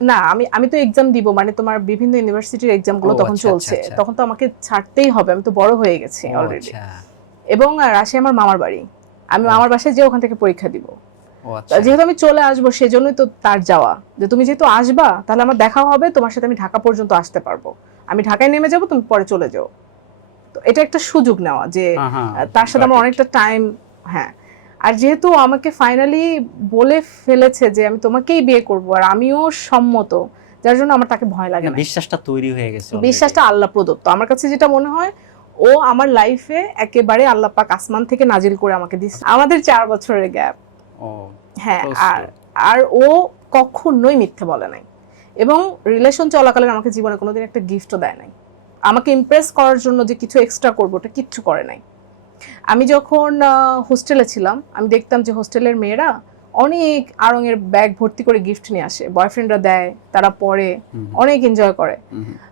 না, আমি আমি তো এক্সাম দিব, মানে তোমার বিভিন্ন ইউনিভার্সিটির এক্সাম গুলো তখন চলছে, তখন তো আমাকে ছাড়তেই হবে, আমি তো বড় হয়ে গেছি অলরেডি। এবং রাজশাহী আমার মামার বাড়ি, আমি মামার বাসায় যে ওখান থেকে পরীক্ষা দিব। যেহেতু আমি চলে আসবো সেজন্যই তো তার যাওয়া, যে তুমি যেহেতু আসবা তাহলে আমার দেখাও হবে, তোমার সাথে আমি ঢাকা পর্যন্ত আসতে পারবো, আমি ঢাকায় নেমে যাব, তুমি পরে চলে যাও। তো এটা একটা সুযোগ নেওয়া যে তার সাথে আমার অনেকটা টাইম। হ্যাঁ, আর যেহেতু আমাকে ফাইনালি বলে ফেলেছে যে আমি তোমাকেই বিয়ে করব আর আমিও সম্মত, যার জন্য আমার তাকে ভয় লাগে না। বিশ্বাসটা তৈরি হয়ে গেছে, বিশ্বাসটা আল্লাহ প্রদত্ত। আমার কাছে যেটা মনে হয়, ও আমার লাইফে একেবারে আল্লাহ পাক আসমান থেকে নাজিল করে আমাকে দিচ্ছে। আমাদের 4 বছরের গ্যাপ। হ্যাঁ, আর ও কখনোই মিথ্যে বলে নাই, এবং রিলেশন চলাকালীন আমাকে জীবনে কোনোদিন একটা গিফটও দেয় নাই। আমাকে ইমপ্রেস করার জন্য যে কিছু এক্সট্রা করবো ওটা কিচ্ছু করে নাই। আমি যখন হোস্টেলে ছিলাম, আমি দেখতাম যে হোস্টেলের মেয়েরা অনেক আড়ঙের ব্যাগ ভর্তি করে গিফট নিয়ে আসে, বয়ফ্রেন্ডরা দেয়, তারা পরে অনেক এনজয় করে।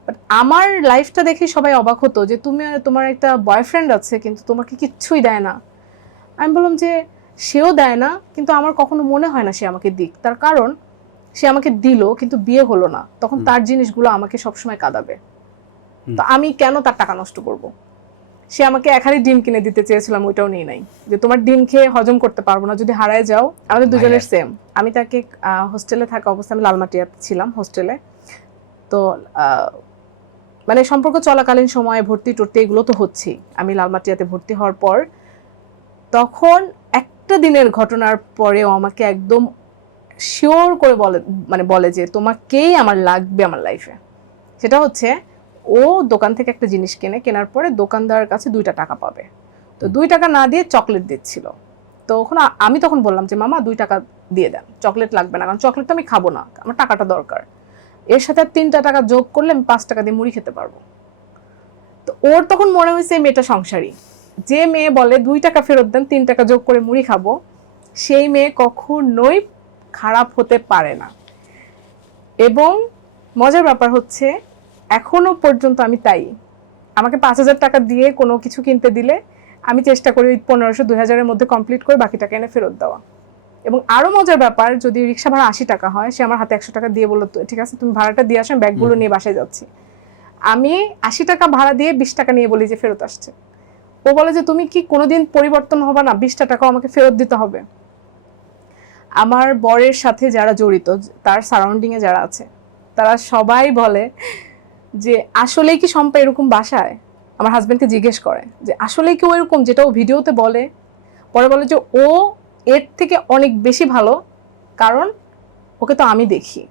বাট আমার লাইফটা দেখে সবাই অবাক হতো যে তুমি, তোমার একটা বয়ফ্রেন্ড আছে কিন্তু তোমাকে কিচ্ছুই দেয় না। আমি বললাম যে সেও দেয় না, কিন্তু আমার কখনো মনে হয় না সে আমাকে দিক। তার কারণ সে আমাকে দিল কিন্তু বিয়ে হলো না, তখন তার জিনিসগুলো আমাকে সবসময় কাঁদাবে। তো আমি কেন তার টাকা নষ্ট করব? সে আমাকে এক হাড়ি ডিম কিনে দিতে চেয়েছিলাম, ওইটাও নিয়ে নাই, যে তোমার ডিম খেয়ে হজম করতে পারবো না, যদি হারায় যাও। আমাদের দুজনের সেম। আমি তাকে হোস্টেলে থাকা অবস্থায়, আমি লালমাটিয়াতে ছিলাম হোস্টেলে, তো মানে সম্পর্ক চলাকালীন সময়ে ভর্তি টর্তি এগুলো তো হচ্ছেই। আমি লালমাটিয়াতে ভর্তি হওয়ার পর তখন একটা দিনের ঘটনার পরেও আমাকে একদম শিওর করে বলে যে তোমাকেই আমার লাগবে আমার লাইফে। সেটা হচ্ছে, ও দোকান থেকে একটা জিনিস কেনার পরে দোকানদারের কাছে 2টা টাকা পাবে, তো 2 টাকা না দিয়ে চকলেট দিচ্ছিল। তো ওখানে আমি তখন বললাম যে মামা 2 টাকা দিয়ে দেন, চকলেট লাগবে না, কারণ চকলেট তো আমি খাবো না, আমার টাকাটা দরকার। এর সাথে 3টা টাকা যোগ করলে আমি 5 টাকা দিয়ে মুড়ি খেতে পারবো। তো ওর তখন মনে হয়েছে মেয়েটা সংসারী। যে মেয়ে বলে 2 টাকা ফেরত দেন, 3 টাকা যোগ করে মুড়ি খাবো, সেই মেয়ে কখনোই খারাপ হতে পারে না। এবং মজার ব্যাপার হচ্ছে, এখনো পর্যন্ত আমি তাই, আমাকে 5,000 টাকা দিয়ে কোনো কিছু কিনতে দিলে আমি চেষ্টা করি 1500-2000 মধ্যে কমপ্লিট করে বাকি টাকা এনে ফেরত দেওয়া। এবং আরো মজার ব্যাপার, যদি রিক্সা ভাড়া 80 টাকা হয়, সে আমার হাতে 100 টাকা দিয়ে বললো ঠিক আছে তুমি ভাড়াটা দিয়ে আসো, ব্যাগগুলো নিয়ে বাসায় যাচ্ছি। আমি 80 টাকা ভাড়া দিয়ে 20 টাকা নিয়ে বলি যে ফেরত আসছে। ও বলে যে তুমি কি কোনোদিন পরিবর্তন হবে না, 20টা টাকাও আমাকে ফেরত দিতে হবে। আমার বরের সাথে যারা জড়িত, তার সারাউন্ডিং এ যারা আছে, তারা সবাই বলে যে আসলেই কি শম্পা এরকম বাসায়? আমার হাজবেন্ডকে জিজ্ঞেস করে যে আসলেই কি ও এরকম, যেটা ও ভিডিওতে বলে? পরে বলে যে ও এর থেকে অনেক বেশি ভালো, কারণ ওকে তো আমি দেখি।